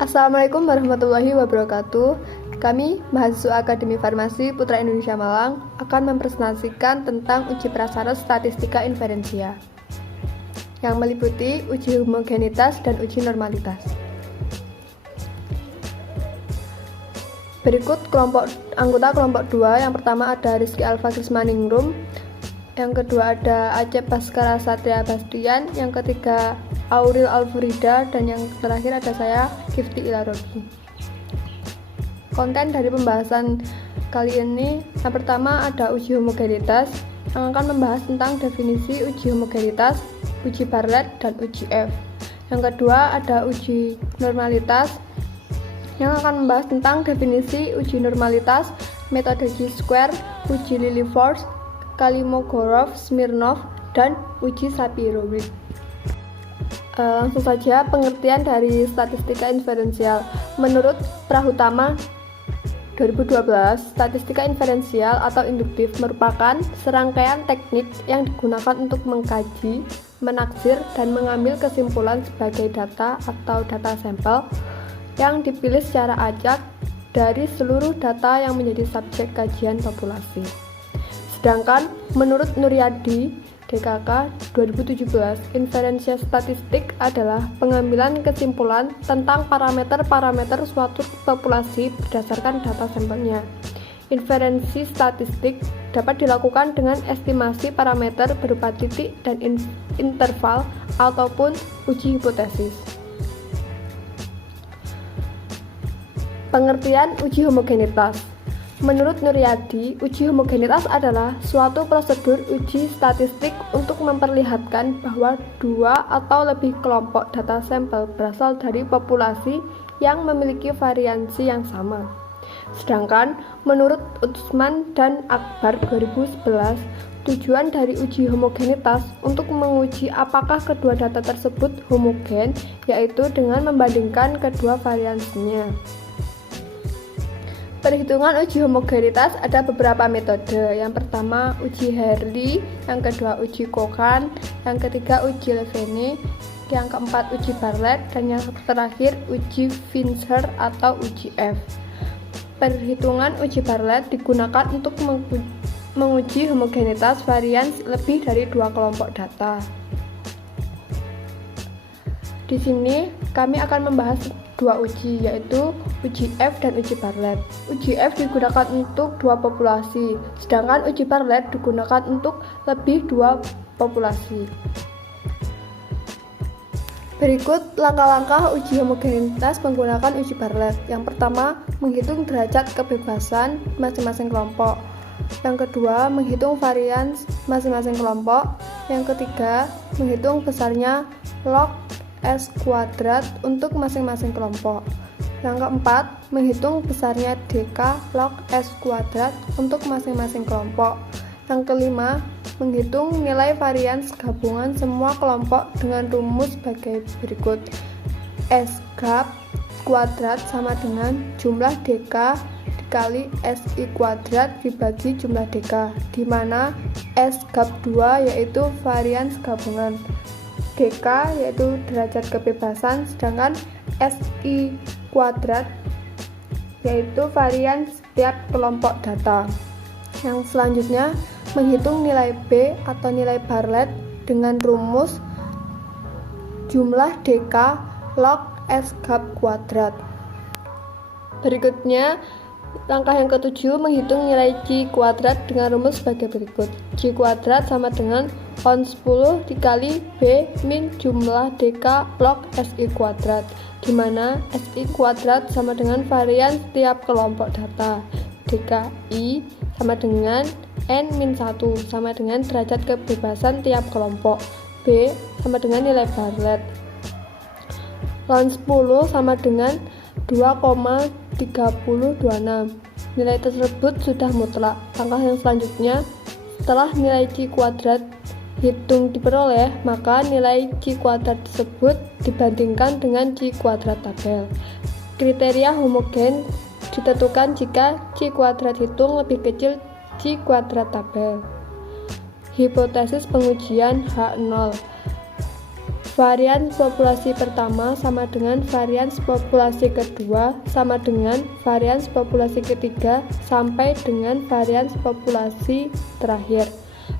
Assalamualaikum warahmatullahi wabarakatuh. Kami, mahasiswa Akademi Farmasi Putra Indonesia Malang, akan mempresentasikan tentang uji prasyarat statistika inferensial yang meliputi uji homogenitas dan uji normalitas. Berikut anggota kelompok 2. Yang pertama ada Rizky Alfa Krismaningrum, yang kedua ada Acep Baskara Satria Bastian, yang ketiga Auril Alfurida, dan yang terakhir ada saya, Gifty Ilarobi. Konten dari pembahasan kali ini, yang pertama ada uji homogenitas, yang akan membahas tentang definisi uji homogenitas, uji Bartlett, dan uji F. Yang kedua ada uji normalitas, yang akan membahas tentang definisi uji normalitas, metode Chi-square, uji Lilliefors, Kalimogorov, Smirnov, dan uji Sapir-Whorf. Langsung saja pengertian dari statistika inferensial. Menurut Prahutama 2012, statistika inferensial atau induktif merupakan serangkaian teknik yang digunakan untuk mengkaji, menaksir, dan mengambil kesimpulan sebagai data atau data sampel yang dipilih secara acak dari seluruh data yang menjadi subjek kajian populasi. Sedangkan menurut Nuryadi DKK 2017, inferensia statistik adalah pengambilan kesimpulan tentang parameter-parameter suatu populasi berdasarkan data sampelnya. Inferensi statistik dapat dilakukan dengan estimasi parameter berupa titik dan interval ataupun uji hipotesis. Pengertian uji homogenitas. Menurut Nuryadi, uji homogenitas adalah suatu prosedur uji statistik untuk memperlihatkan bahwa dua atau lebih kelompok data sampel berasal dari populasi yang memiliki variansi yang sama. Sedangkan menurut Utsman dan Akbar 2011, tujuan dari uji homogenitas untuk menguji apakah kedua data tersebut homogen, yaitu dengan membandingkan kedua variansinya. Perhitungan uji homogenitas ada beberapa metode. Yang pertama uji Hartley, yang kedua uji Kokan, yang ketiga uji Levene, yang keempat uji Bartlett, dan yang terakhir uji Wieser atau uji F. Perhitungan uji Bartlett digunakan untuk menguji homogenitas varian lebih dari dua kelompok data. Di sini kami akan membahas dua uji, yaitu uji F dan uji Bartlett. Uji F digunakan untuk dua populasi, sedangkan uji Bartlett digunakan untuk lebih dua populasi. Berikut langkah-langkah uji homogenitas menggunakan uji Bartlett. Yang pertama, menghitung derajat kebebasan masing-masing kelompok. Yang kedua, menghitung varians masing-masing kelompok. Yang ketiga, menghitung besarnya log S kuadrat untuk masing-masing kelompok. Yang keempat, menghitung besarnya DK log S kuadrat untuk masing-masing kelompok. Yang kelima, menghitung nilai varians gabungan semua kelompok dengan rumus sebagai berikut. S gap kuadrat sama dengan jumlah DK dikali SI kuadrat dibagi jumlah DK, di mana S gap 2 yaitu varians gabungan, DK yaitu derajat kebebasan, sedangkan SI kuadrat yaitu varian setiap kelompok data. Yang selanjutnya, menghitung nilai B atau nilai Bartlett dengan rumus jumlah DK log S gap kuadrat. Berikutnya, langkah yang ketujuh, menghitung nilai Chi kuadrat dengan rumus sebagai berikut. Chi kuadrat sama dengan on 10 dikali B min jumlah DK log SI kuadrat, di mana SI kuadrat sama dengan varian setiap kelompok data. DKI sama dengan N-1 sama dengan derajat kebebasan tiap kelompok. B sama dengan nilai Bartlett. Ln 10 sama dengan 2,3026. Nilai tersebut sudah mutlak. Langkah yang selanjutnya, setelah nilai Chi kuadrat hitung diperoleh, maka nilai Chi kuadrat tersebut dibandingkan dengan Chi kuadrat tabel. Kriteria homogen ditentukan jika Chi kuadrat hitung lebih kecil Chi kuadrat tabel. Hipotesis pengujian H0. varians populasi pertama sama dengan varians populasi kedua sama dengan varians populasi ketiga sampai dengan varians populasi terakhir.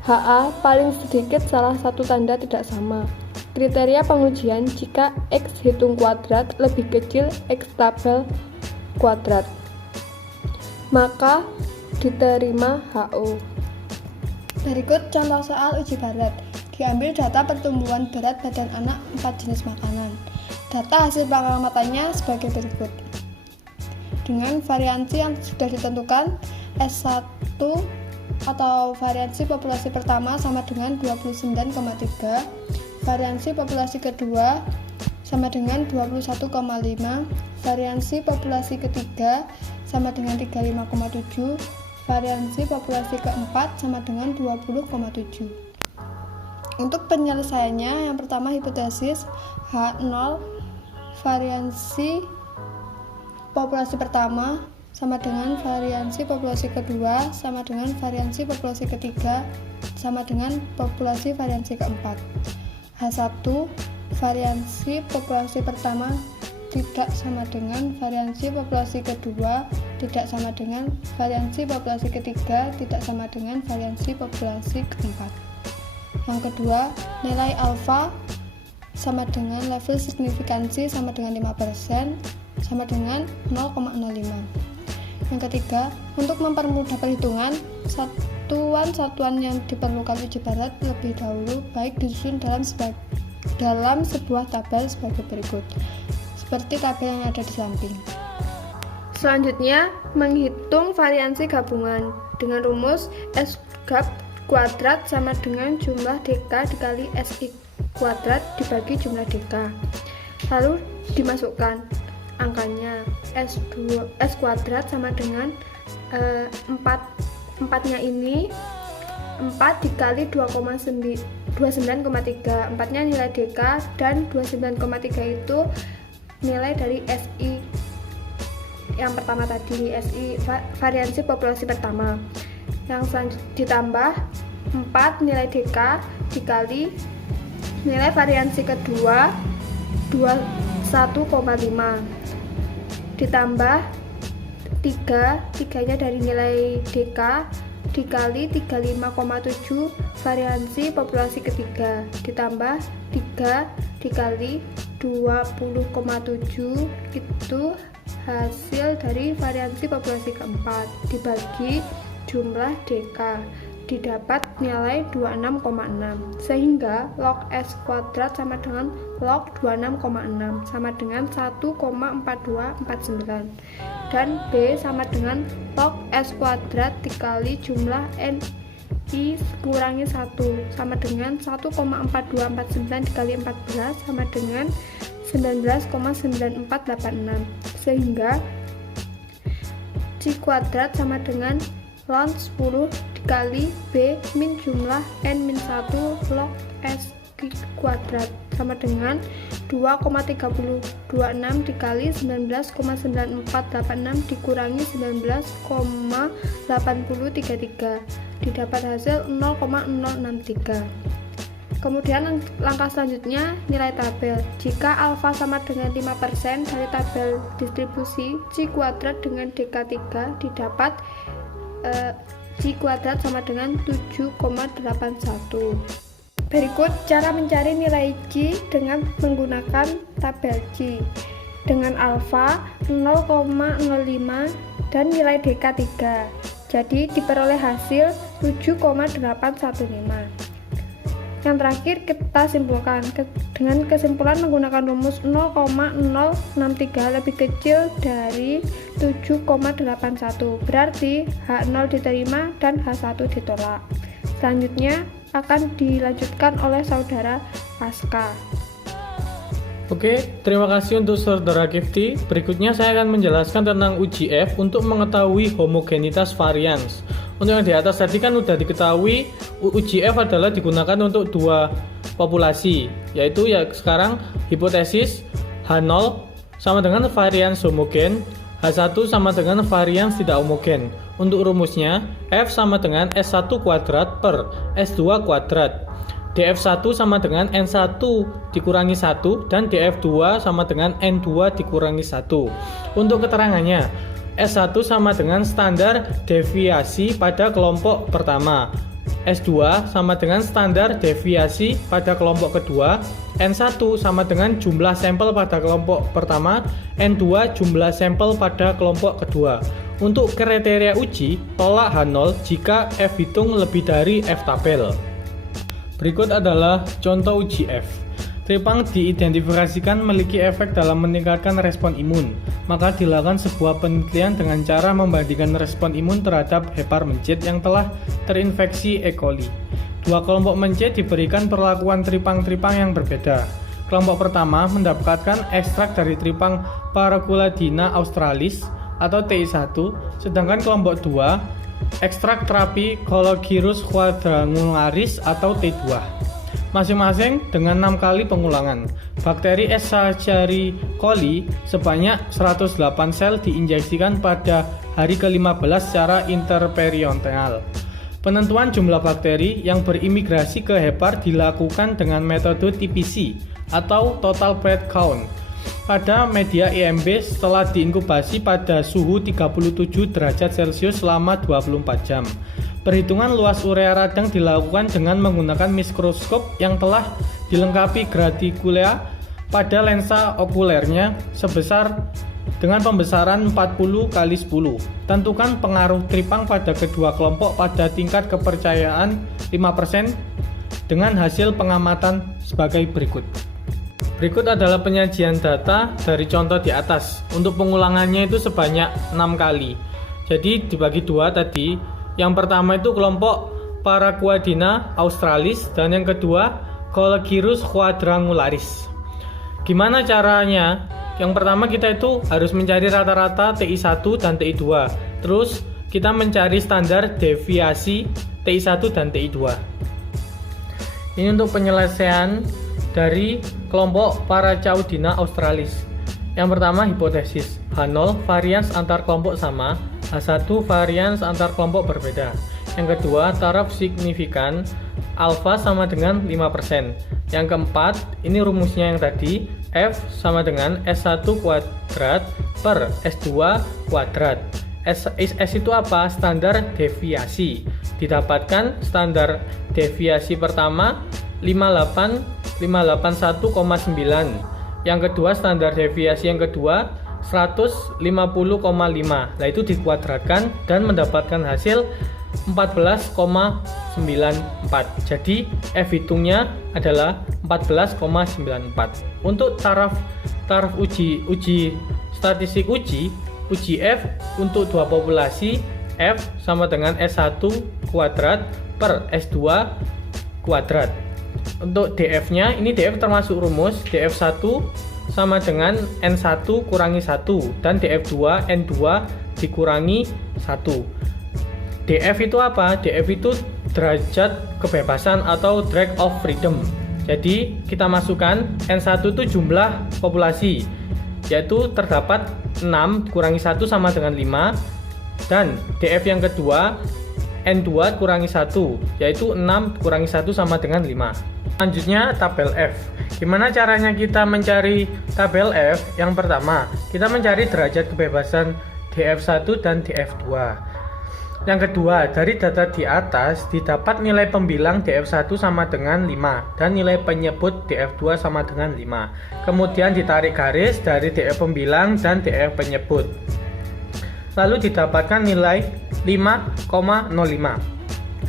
HA paling sedikit salah satu tanda tidak sama. Kriteria pengujian jika X hitung kuadrat lebih kecil X tabel kuadrat, maka diterima HO. Berikut contoh soal uji Barrett. Diambil data pertumbuhan berat badan anak 4 jenis makanan. Data hasil pengamatannya sebagai berikut. Dengan variansi yang sudah ditentukan, S1 atau variansi populasi pertama sama dengan 29,3, variansi populasi kedua sama dengan 21,5, variansi populasi ketiga sama dengan 35,7, variansi populasi keempat sama dengan 20,7. Untuk penyelesaiannya, yang pertama hipotesis H0 variansi populasi pertama sama dengan variansi populasi kedua sama dengan variansi populasi ketiga sama dengan populasi variansi keempat. H1 variansi populasi pertama tidak sama dengan variansi populasi kedua tidak sama dengan variansi populasi ketiga tidak sama dengan variansi populasi keempat. Yang kedua, nilai alfa sama dengan level signifikansi sama dengan 5% sama dengan 0,05. Yang ketiga, untuk mempermudah perhitungan, satuan-satuan yang diperlukan uji Barrett lebih dahulu baik disusun dalam sebuah tabel sebagai berikut, seperti tabel yang ada di samping. Selanjutnya, menghitung variansi gabungan dengan rumus S gab kuadrat sama dengan jumlah DK dikali SI kuadrat dibagi jumlah DK. Lalu dimasukkan angkanya. S kuadrat sama dengan 4-nya ini 4 dikali 29,3, 4-nya nilai DK dan 29,3 itu nilai dari SI yang pertama tadi, SI variansi populasi pertama. Yang selanjutnya ditambah 4 nilai DK dikali nilai variansi kedua 21,5 ditambah 3-nya dari nilai DK dikali 35,7 variansi populasi ketiga ditambah 3 dikali 20,7 itu hasil dari variansi populasi keempat dibagi jumlah DK didapat nilai 26,6 sehingga log S kuadrat sama dengan log 26,6 sama dengan 1,4249 dan B sama dengan log S kuadrat dikali jumlah NI kurangi 1 sama dengan 1,4249 dikali 14 sama dengan 19,9486 sehingga C kuadrat sama dengan ln 10 dikali B min jumlah N min 1 log S kuadrat sama dengan 2,3026 dikali 19,9486 dikurangi 19,8033 didapat hasil 0,063. Kemudian langkah selanjutnya nilai tabel. Jika alfa sama dengan 5% dari tabel distribusi C kuadrat dengan DK3 didapat C kuadrat sama dengan 7,81. Berikut cara mencari nilai C dengan menggunakan tabel C. Dengan alfa 0,05 dan nilai DK 3. Jadi diperoleh hasil 7,815. Yang terakhir kita simpulkan dengan kesimpulan menggunakan rumus 0,063 lebih kecil dari 7,81 berarti H0 diterima dan H1 ditolak. Selanjutnya akan dilanjutkan oleh saudara Aska. Oke, terima kasih untuk saudara Kifty. Berikutnya saya akan menjelaskan tentang uji F untuk mengetahui homogenitas varians. Untuk yang di atas tadi kan sudah diketahui uji F adalah digunakan untuk dua populasi, yaitu ya sekarang hipotesis H0 sama dengan varians homogen, H1 sama dengan varians tidak homogen. Untuk rumusnya F sama dengan S1 kuadrat per S2 kuadrat. df1 sama dengan N1 dikurangi 1 dan df2 sama dengan N2 dikurangi 1. Untuk keterangannya, S1 sama dengan standar deviasi pada kelompok pertama, S2 sama dengan standar deviasi pada kelompok kedua, N1 sama dengan jumlah sampel pada kelompok pertama, N2 jumlah sampel pada kelompok kedua. Untuk kriteria uji, tolak H0 jika F hitung lebih dari F tabel. Berikut adalah contoh uji F. Tripang diidentifikasikan memiliki efek dalam meningkatkan respon imun, maka dilakukan sebuah penelitian dengan cara membandingkan respon imun terhadap hepar mencit yang telah terinfeksi E. coli. Dua kelompok mencit diberikan perlakuan tripang-tripang yang berbeda. Kelompok pertama mendapatkan ekstrak dari tripang Paraculadina australis atau TI1, sedangkan kelompok 2 ekstrak terapi Coleogyros quadrangularis atau T2. Masing-masing dengan 6 kali pengulangan. Bakteri Escherichia coli sebanyak 108 sel diinjeksikan pada hari ke-15 secara interperitoneal. Penentuan jumlah bakteri yang berimigrasi ke hepar dilakukan dengan metode TPC atau Total Breath Count pada media IMB setelah diinkubasi pada suhu 37 derajat Celcius selama 24 jam. Perhitungan luas urea radang dilakukan dengan menggunakan mikroskop yang telah dilengkapi graticulea pada lensa okulernya sebesar dengan pembesaran 40 x 10. Tentukan pengaruh tripang pada kedua kelompok pada tingkat kepercayaan 5% dengan hasil pengamatan sebagai berikut. Berikut adalah penyajian data dari contoh di atas. Untuk pengulangannya itu sebanyak 6 kali. Jadi dibagi dua tadi. Yang pertama itu kelompok Paraculadina australis dan yang kedua Coleogyros quadrangularis. Gimana caranya? Yang pertama kita itu harus mencari rata-rata TI1 dan TI2. Terus kita mencari standar deviasi TI1 dan TI2. Ini untuk penyelesaian dari kelompok Paraculadina australis. Yang pertama hipotesis H0 varians antar kelompok sama, H1 varians antar kelompok berbeda. Yang kedua taraf signifikan alfa sama dengan 5%. Yang keempat ini rumusnya yang tadi, F sama dengan S1 kuadrat per S2 kuadrat. S itu apa? Standar deviasi. Didapatkan standar deviasi pertama 581,9. Yang kedua standar deviasi yang kedua 150,5. Nah itu dikuadratkan dan mendapatkan hasil 14,94. Jadi F hitungnya adalah 14,94. Untuk taraf uji statistik uji F untuk dua populasi, F sama dengan S1 kuadrat per S2 kuadrat. Untuk DF-nya, ini DF termasuk rumus, DF1 sama dengan N1 kurangi 1 dan DF2 N2 dikurangi 1. DF itu apa? DF itu derajat kebebasan atau degree of freedom. Jadi kita masukkan N1 itu jumlah populasi, yaitu terdapat 6 kurangi 1 sama dengan 5, dan DF yang kedua N2 kurangi 1, yaitu 6 kurangi 1 sama dengan 5. Selanjutnya tabel F. Gimana caranya kita mencari tabel F? Yang pertama, kita mencari derajat kebebasan DF1 dan DF2. Yang kedua, dari data di atas didapat nilai pembilang DF1 sama dengan 5 dan nilai penyebut DF2 sama dengan 5. Kemudian ditarik garis dari DF pembilang dan DF penyebut. Lalu didapatkan nilai 5,05.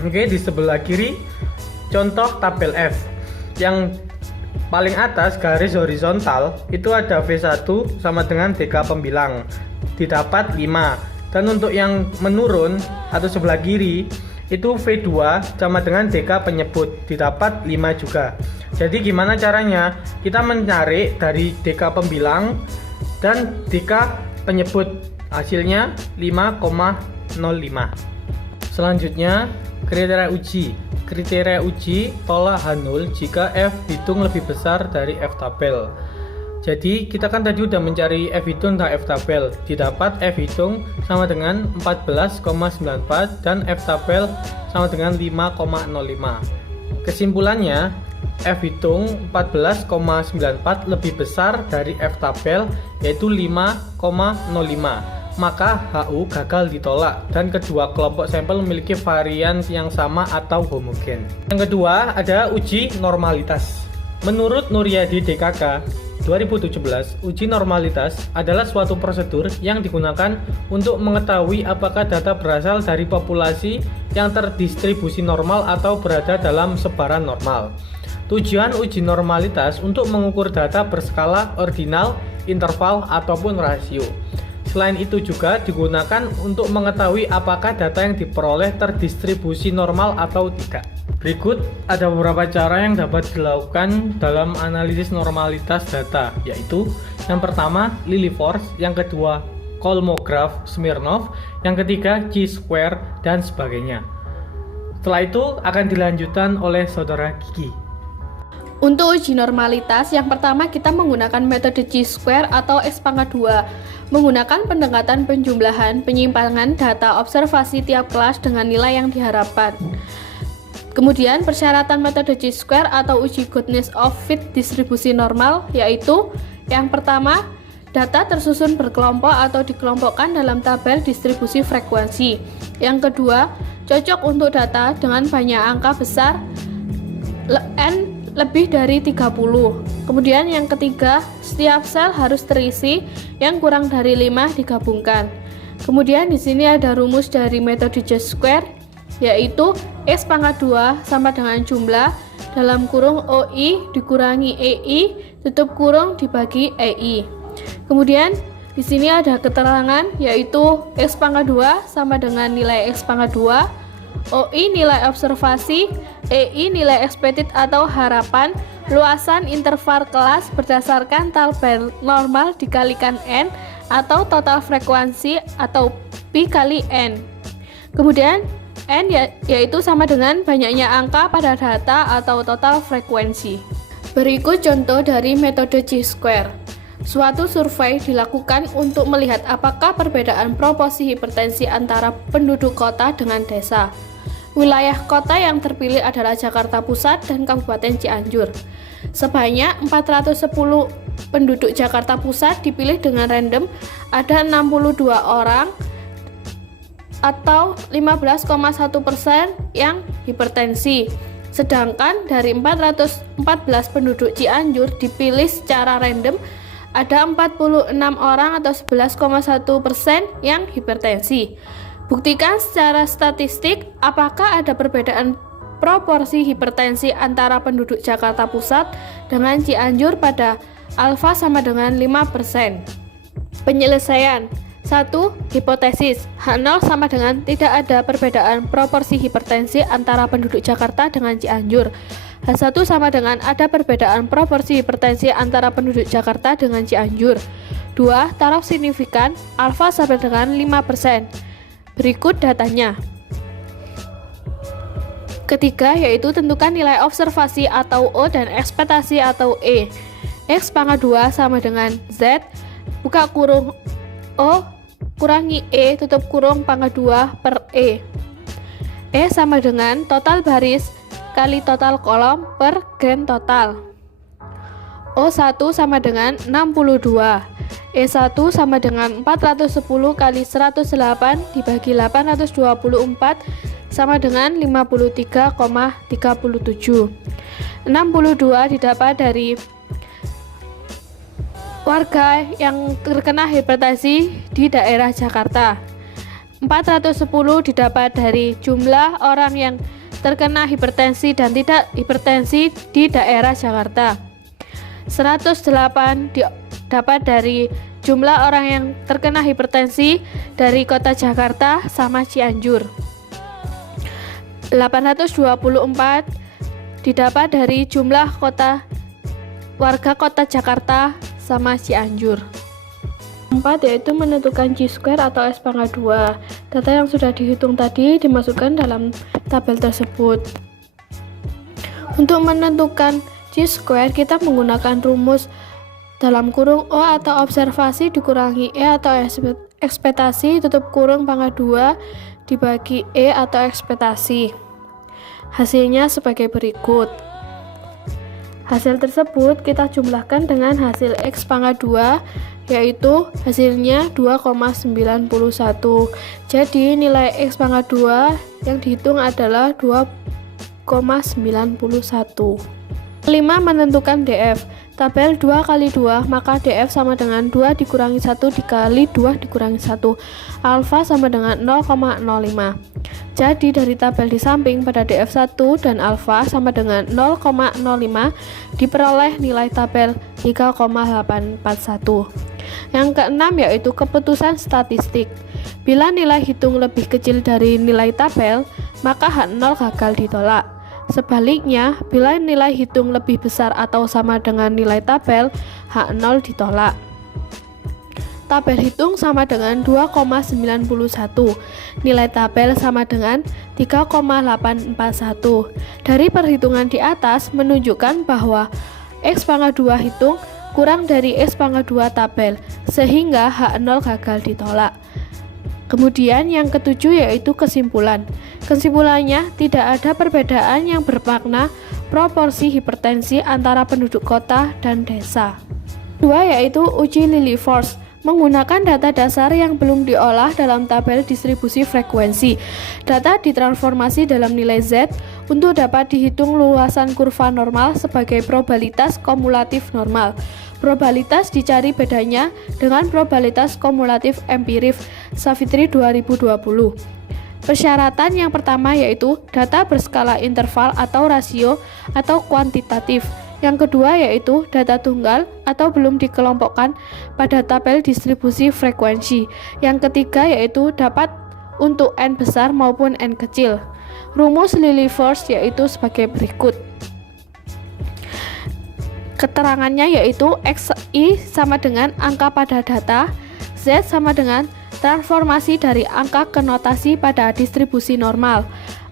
Oke, di sebelah kiri contoh tabel F. Yang paling atas garis horizontal itu ada V1 sama dengan DK pembilang, didapat 5. Dan untuk yang menurun atau sebelah kiri itu V2 sama dengan DK penyebut, didapat 5 juga. Jadi gimana caranya? Kita mencari dari DK pembilang dan DK penyebut, hasilnya 5,05. Selanjutnya kriteria uji. Kriteria uji tolak H0 jika F hitung lebih besar dari F tabel. Jadi kita kan tadi udah mencari F hitung dan F tabel. Didapat F hitung sama dengan 14,94 dan F tabel sama dengan 5,05. Kesimpulannya, F hitung 14,94 lebih besar dari F tabel yaitu 5,05. Maka HU gagal ditolak dan kedua kelompok sampel memiliki varian yang sama atau homogen. Yang kedua ada uji normalitas. Menurut Nuryadi DKK 2017, uji normalitas adalah suatu prosedur yang digunakan untuk mengetahui apakah data berasal dari populasi yang terdistribusi normal atau berada dalam sebaran normal. Tujuan uji normalitas untuk mengukur data berskala ordinal, interval, ataupun rasio. Selain itu juga digunakan untuk mengetahui apakah data yang diperoleh terdistribusi normal atau tidak. Berikut ada beberapa cara yang dapat dilakukan dalam analisis normalitas data, yaitu yang pertama Lilliefors, yang kedua Kolmogorov, Smirnov, yang ketiga chi-square, dan sebagainya. Setelah itu akan dilanjutkan oleh saudara Gigi. Untuk uji normalitas, yang pertama kita menggunakan metode chi-square atau X-2, menggunakan pendekatan penjumlahan penyimpangan data observasi tiap kelas dengan nilai yang diharapkan. Kemudian persyaratan metode chi-square atau uji goodness of fit distribusi normal, yaitu yang pertama, data tersusun berkelompok atau dikelompokkan dalam tabel distribusi frekuensi. Yang kedua, cocok untuk data dengan banyak angka besar n lebih dari 30. Kemudian yang ketiga, setiap sel harus terisi, yang kurang dari 5 digabungkan. Kemudian di sini ada rumus dari metode chi-square, yaitu X-2 sama dengan jumlah dalam kurung OI dikurangi EI tutup kurung dibagi EI. Kemudian di sini ada keterangan, yaitu X-2 sama dengan nilai X-2, OI nilai observasi, EI nilai expected atau harapan, luasan interval kelas berdasarkan tabel normal dikalikan N atau total frekuensi atau Pi kali N. Kemudian N yaitu sama dengan banyaknya angka pada data atau total frekuensi. Berikut contoh dari metode chi-square. Suatu survei dilakukan untuk melihat apakah perbedaan proporsi hipertensi antara penduduk kota dengan desa. Wilayah kota yang terpilih adalah Jakarta Pusat dan Kabupaten Cianjur. Sebanyak 410 penduduk Jakarta Pusat dipilih dengan random, ada 62 orang atau 15,1% yang hipertensi. Sedangkan dari 414 penduduk Cianjur dipilih secara random, ada 46 orang atau 11,1% yang hipertensi. Buktikan secara statistik apakah ada perbedaan proporsi hipertensi antara penduduk Jakarta Pusat dengan Cianjur pada alfa sama dengan 5%. Penyelesaian 1. Hipotesis H0 sama dengan tidak ada perbedaan proporsi hipertensi antara penduduk Jakarta dengan Cianjur. H1 sama dengan ada perbedaan proporsi hipertensi antara penduduk Jakarta dengan Cianjur. 2. Taruh signifikan alfa sama dengan 5%. Berikut datanya. Ketiga, yaitu tentukan nilai observasi atau O dan ekspektasi atau E. X-2 sama dengan Z, buka kurung O, kurangi E, tutup kurung pangkat 2 per E. E sama dengan total baris kali total kolom per grand total. O1 sama dengan 62. E1 sama dengan 410 kali 108 dibagi 824 sama dengan 53,37. 62 didapat dari warga yang terkena hipertensi di daerah Jakarta. 410 didapat dari jumlah orang yang terkena hipertensi dan tidak hipertensi di daerah Jakarta. 108 didapat dari jumlah orang yang terkena hipertensi dari kota Jakarta sama Cianjur. 824 didapat dari jumlah warga kota Jakarta sama Cianjur. 4 yaitu menentukan chi-square atau X-2. Data yang sudah dihitung tadi dimasukkan dalam tabel tersebut. Untuk menentukan chi-square kita menggunakan rumus dalam kurung O atau observasi dikurangi E atau ekspektasi tutup kurung pangkat 2 dibagi E atau ekspektasi. Hasilnya sebagai berikut. Hasil tersebut kita jumlahkan dengan hasil X pangkat 2, yaitu hasilnya 2,91. Jadi nilai X pangkat 2 yang dihitung adalah 2,91. Kelima, menentukan DF. Tabel 2 kali 2, maka DF sama dengan 2 dikurangi 1 dikali 2 dikurangi 1. Alfa sama dengan 0,05. Jadi dari tabel di samping pada DF1 dan alfa sama dengan 0,05 diperoleh nilai tabel 3,841. Yang keenam yaitu keputusan statistik. Bila nilai hitung lebih kecil dari nilai tabel, maka H0 gagal ditolak. Sebaliknya, bila nilai hitung lebih besar atau sama dengan nilai tabel, H0 ditolak. Tabel hitung sama dengan 2,91. Nilai tabel sama dengan 3,841. Dari perhitungan di atas menunjukkan bahwa X pangkat 2 hitung kurang dari X pangkat 2 tabel, sehingga H0 gagal ditolak. Kemudian yang ketujuh yaitu kesimpulan. Kesimpulannya, tidak ada perbedaan yang bermakna proporsi hipertensi antara penduduk kota dan desa. Dua yaitu uji Lilliefors. Menggunakan data dasar yang belum diolah dalam tabel distribusi frekuensi. Data ditransformasi dalam nilai Z untuk dapat dihitung luasan kurva normal sebagai probabilitas kumulatif normal. Probabilitas dicari bedanya dengan probabilitas kumulatif empiris Savitri 2020. Persyaratan yang pertama yaitu data berskala interval atau rasio atau kuantitatif. Yang kedua yaitu data tunggal atau belum dikelompokkan pada tabel distribusi frekuensi. Yang ketiga yaitu dapat untuk N besar maupun N kecil. Rumus Lilliefors yaitu sebagai berikut. Keterangannya yaitu XI sama dengan angka pada data, Z sama dengan transformasi dari angka ke notasi pada distribusi normal,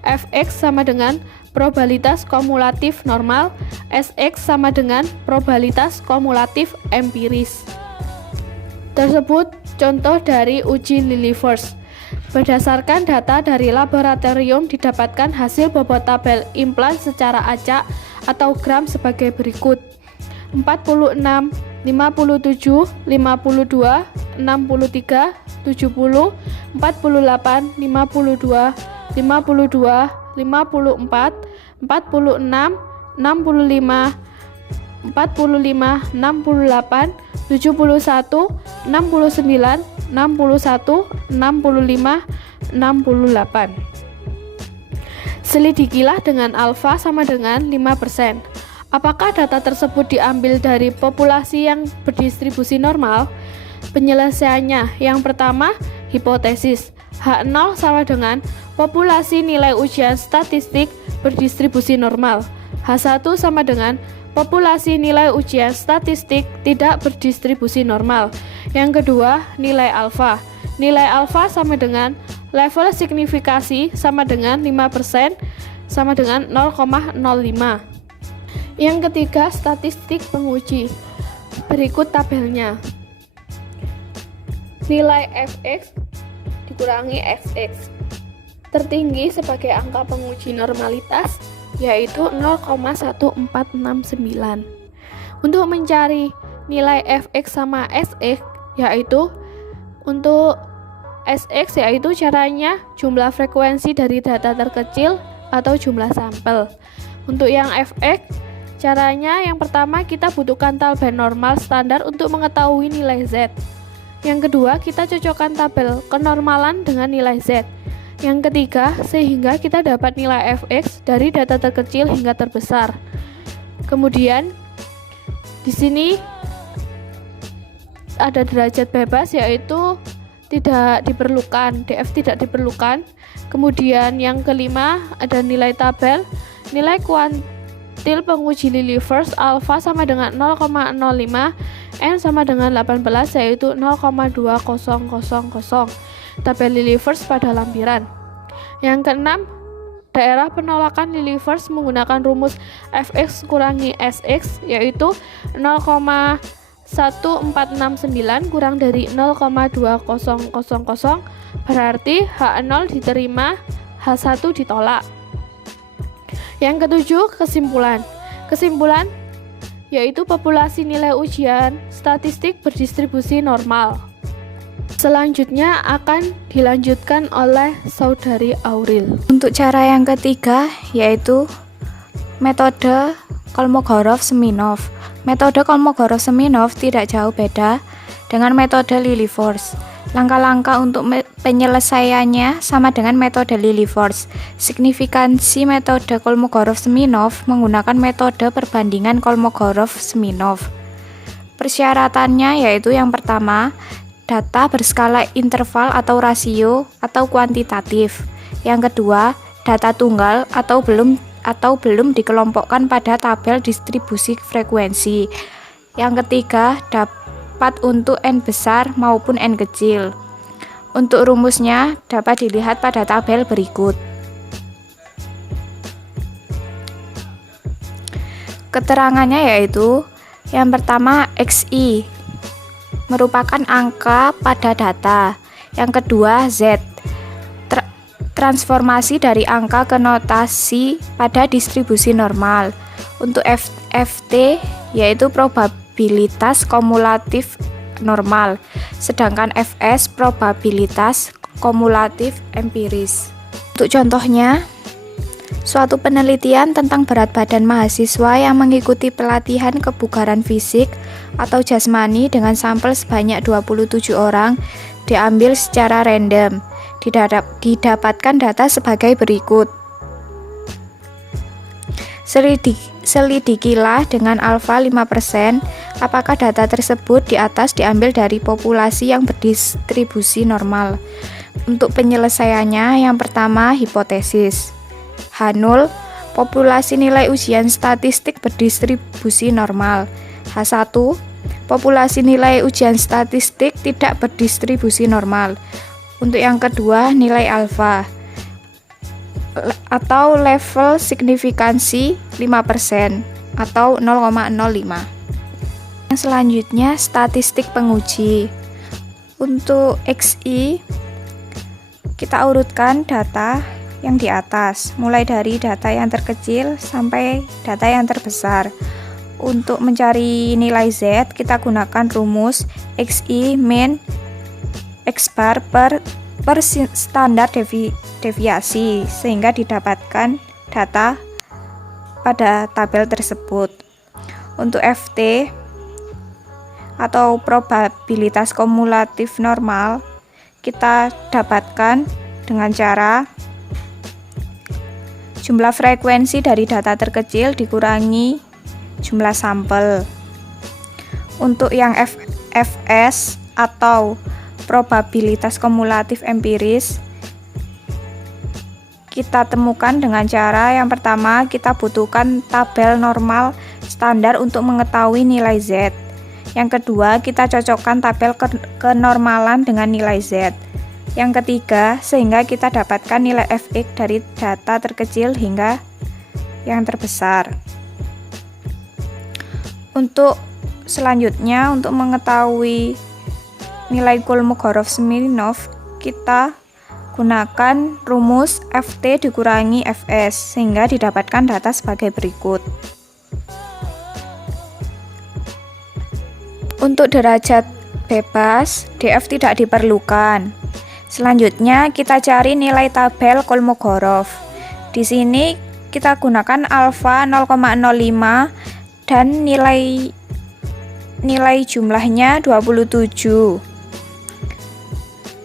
Fx sama dengan probabilitas kumulatif normal, Sx sama dengan probabilitas kumulatif empiris. Tersebut contoh dari uji Lilliefors. Berdasarkan data dari laboratorium didapatkan hasil bobot tabel implan secara acak atau gram sebagai berikut: 46, 57, 52, 63, 70, 48, 52, 52, 54, 46, 45, 65, 68, 71, 69, 61, 65, 68. Selidikilah dengan alfa sama dengan 5%. Apakah data tersebut diambil dari populasi yang berdistribusi normal? Penyelesaiannya, yang pertama, hipotesis. H0 sama dengan populasi nilai ujian statistik berdistribusi normal. H1 sama dengan populasi nilai ujian statistik tidak berdistribusi normal. Yang kedua, nilai alfa. Nilai alfa sama dengan level signifikasi sama dengan 5% sama dengan 0,05. Yang ketiga, statistik penguji. Berikut tabelnya. Nilai Fx dikurangi Xx. Tertinggi sebagai angka penguji normalitas yaitu 0,1469. Untuk mencari nilai Fx sama Sx yaitu untuk Sx yaitu caranya jumlah frekuensi dari data terkecil atau jumlah sampel. Untuk yang Fx caranya yang pertama kita butuhkan tabel normal standar untuk mengetahui nilai Z. Yang kedua kita cocokkan tabel kenormalan dengan nilai Z. Yang ketiga sehingga kita dapat nilai Fx dari data terkecil hingga terbesar. Kemudian di sini ada derajat bebas yaitu tidak diperlukan, DF tidak diperlukan. Kemudian yang kelima ada nilai tabel, nilai kuantil penguji Lilliefors alfa sama dengan 0,05, N sama dengan 18 yaitu 0,2000. Tabel Lilliefors pada lampiran. Yang keenam, daerah penolakan Lilliefors menggunakan rumus Fx kurangi Sx yaitu 0,1469 kurang dari 0,2000 berarti H0 diterima, H1 ditolak. Yang ketujuh, kesimpulan. Kesimpulan yaitu populasi nilai ujian statistik berdistribusi normal. Selanjutnya akan dilanjutkan oleh Saudari Auril. Untuk cara yang ketiga yaitu metode Kolmogorov-Seminov. Metode Kolmogorov-Seminov tidak jauh beda dengan metode Lilliefors. Langkah-langkah untuk penyelesaiannya sama dengan metode Lilliefors. Signifikansi metode Kolmogorov-Seminov menggunakan metode perbandingan Kolmogorov-Seminov. Persyaratannya yaitu yang pertama, data berskala interval atau rasio atau kuantitatif. Yang kedua, data tunggal atau belum dikelompokkan pada tabel distribusi frekuensi. Yang ketiga, dapat untuk N besar maupun N kecil. Untuk rumusnya dapat dilihat pada tabel berikut. Keterangannya yaitu yang pertama XI merupakan angka pada data. Yang kedua Z transformasi dari angka ke notasi pada distribusi normal. Untuk FT yaitu probabilitas kumulatif normal, sedangkan Fs probabilitas kumulatif empiris. Untuk contohnya, suatu penelitian tentang berat badan mahasiswa yang mengikuti pelatihan kebugaran fisik atau jasmani dengan sampel sebanyak 27 orang diambil secara random. Didapatkan data sebagai berikut. Selidikilah dengan alfa 5%, apakah data tersebut di atas diambil dari populasi yang berdistribusi normal. Untuk penyelesaiannya, yang pertama hipotesis. H0, populasi nilai ujian statistik berdistribusi normal. H1, populasi nilai ujian statistik tidak berdistribusi normal. Untuk yang kedua, nilai alfa atau level signifikansi 5% atau 0,05. Yang selanjutnya, statistik penguji. Untuk XI, kita urutkan data yang di atas, mulai dari data yang terkecil sampai data yang terbesar. Untuk mencari nilai Z, kita gunakan rumus XI min X bar per standar deviasi sehingga didapatkan data pada tabel tersebut. Untuk FT atau probabilitas kumulatif normal kita dapatkan dengan cara jumlah frekuensi dari data terkecil dikurangi jumlah sampel. Untuk yang Fs atau probabilitas kumulatif empiris kita temukan dengan cara yang pertama, kita butuhkan tabel normal standar untuk mengetahui nilai Z. Yang kedua, kita cocokkan tabel kenormalan dengan nilai Z. Yang ketiga, sehingga kita dapatkan nilai Fx dari data terkecil hingga yang terbesar. Untuk selanjutnya, untuk mengetahui nilai Kolmogorov-Seminov, kita gunakan rumus Ft dikurangi Fs sehingga didapatkan data sebagai berikut. Untuk derajat bebas, df tidak diperlukan. Selanjutnya kita cari nilai tabel Kolmogorov. Di sini kita gunakan alfa 0,05 dan nilai jumlahnya 27.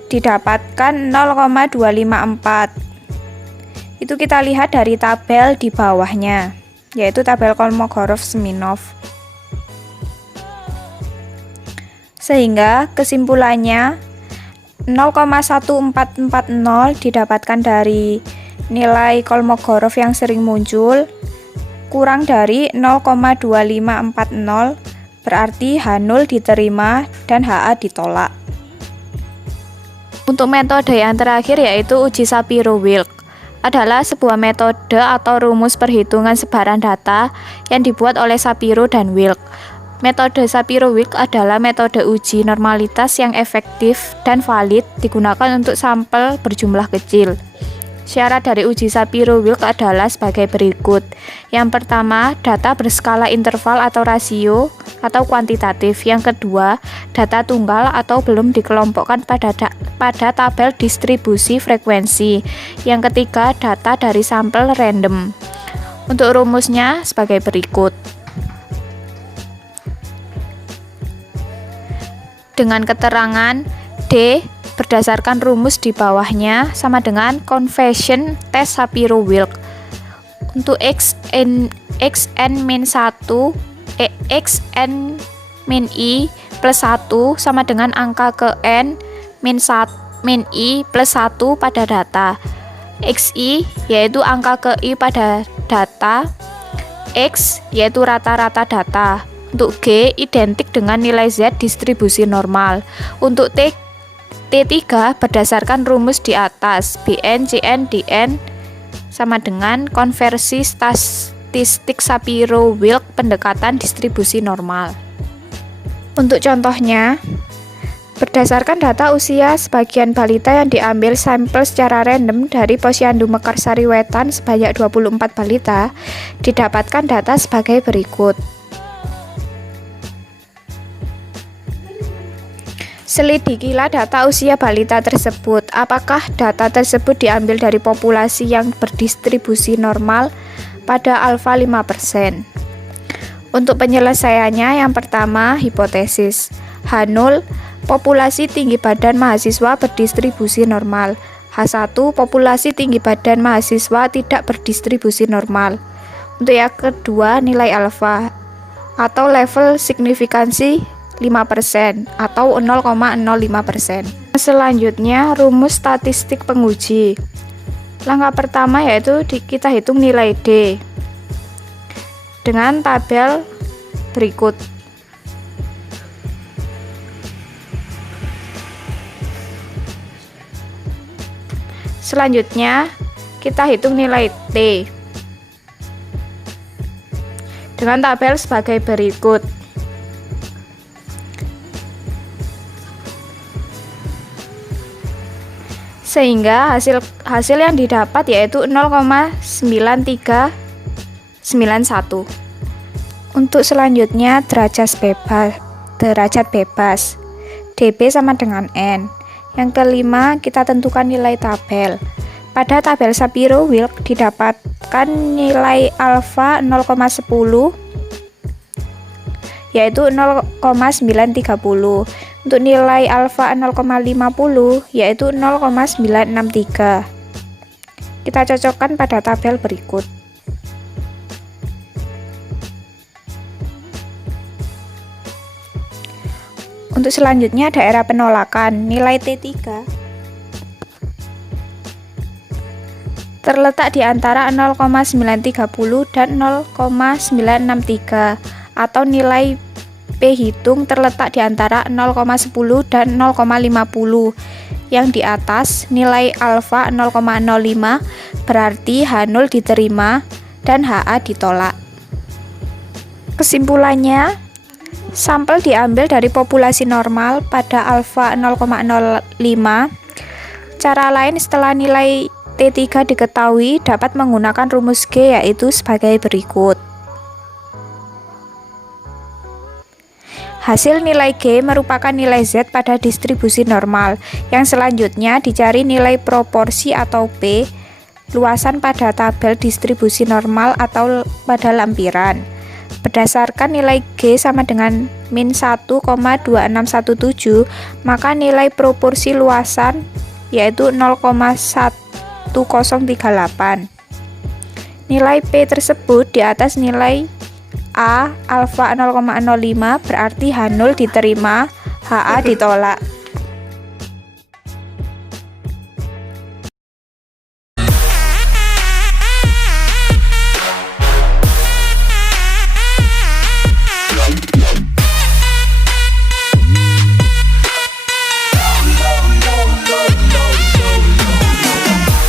Didapatkan 0,254. Itu kita lihat dari tabel di bawahnya, yaitu tabel Kolmogorov-Seminov. Sehingga kesimpulannya 0,1440 didapatkan dari nilai Kolmogorov yang sering muncul kurang dari 0,2540, berarti H0 diterima dan HA ditolak. Untuk metode yang terakhir yaitu uji Shapiro-Wilk adalah sebuah metode atau rumus perhitungan sebaran data yang dibuat oleh Shapiro dan Wilk. Metode Shapiro-Wilk adalah metode uji normalitas yang efektif dan valid digunakan untuk sampel berjumlah kecil. Syarat dari uji Shapiro-Wilk adalah sebagai berikut. Yang pertama, data berskala interval atau rasio atau kuantitatif. Yang kedua, data tunggal atau belum dikelompokkan pada tabel distribusi frekuensi. Yang ketiga, data dari sampel random. Untuk rumusnya sebagai berikut. Dengan keterangan D berdasarkan rumus di bawahnya sama dengan conversion test Shapiro-Wilk. Untuk xn min 1 xn min i plus 1 sama dengan angka ke n min i plus 1 pada data. Xi yaitu angka ke i pada data, X yaitu rata-rata data. Untuk G identik dengan nilai Z distribusi normal. Untuk T3 berdasarkan rumus di atas, Bn, Cn, Dn sama dengan konversi statistik Shapiro-Wilk pendekatan distribusi normal. Untuk contohnya, berdasarkan data usia sebagian balita yang diambil sampel secara random dari Posyandu Mekarsari Wetan sebanyak 24 balita, didapatkan data sebagai berikut. Selidikilah data usia balita tersebut. Apakah data tersebut diambil dari populasi yang berdistribusi normal pada alfa 5%? Untuk penyelesaiannya, yang pertama, hipotesis. H0, populasi tinggi badan mahasiswa berdistribusi normal. H1, populasi tinggi badan mahasiswa tidak berdistribusi normal. Untuk yang kedua, nilai alfa atau level signifikansi 5% atau 0,05%. Selanjutnya, rumus statistik penguji. Langkah pertama yaitu kita hitung nilai D dengan tabel berikut. Selanjutnya, kita hitung nilai T dengan tabel sebagai berikut. Sehingga hasil yang didapat yaitu 0,9391. Untuk selanjutnya, derajat bebas dB sama dengan N. Yang kelima, kita tentukan nilai tabel. Pada tabel Shapiro-Wilk didapatkan nilai alfa 0,10 yaitu 0,930. Untuk nilai alfa 0,50 yaitu 0,963. Kita cocokkan pada tabel berikut. Untuk selanjutnya, daerah penolakan. Nilai T3 terletak di antara 0,930 dan 0,963 atau nilai P hitung terletak di antara 0,10 dan 0,50. Yang di atas nilai alfa 0,05 berarti H0 diterima dan HA ditolak. Kesimpulannya, sampel diambil dari populasi normal pada alfa 0,05. Cara lain setelah nilai T3 diketahui dapat menggunakan rumus G yaitu sebagai berikut. Hasil nilai G merupakan nilai Z pada distribusi normal. Yang selanjutnya dicari nilai proporsi atau P, luasan pada tabel distribusi normal atau pada lampiran. Berdasarkan nilai G sama dengan min 1,2617, maka nilai proporsi luasan yaitu 0,1038. Nilai P tersebut di atas nilai A alfa 0,05 berarti H0 diterima, HA ditolak.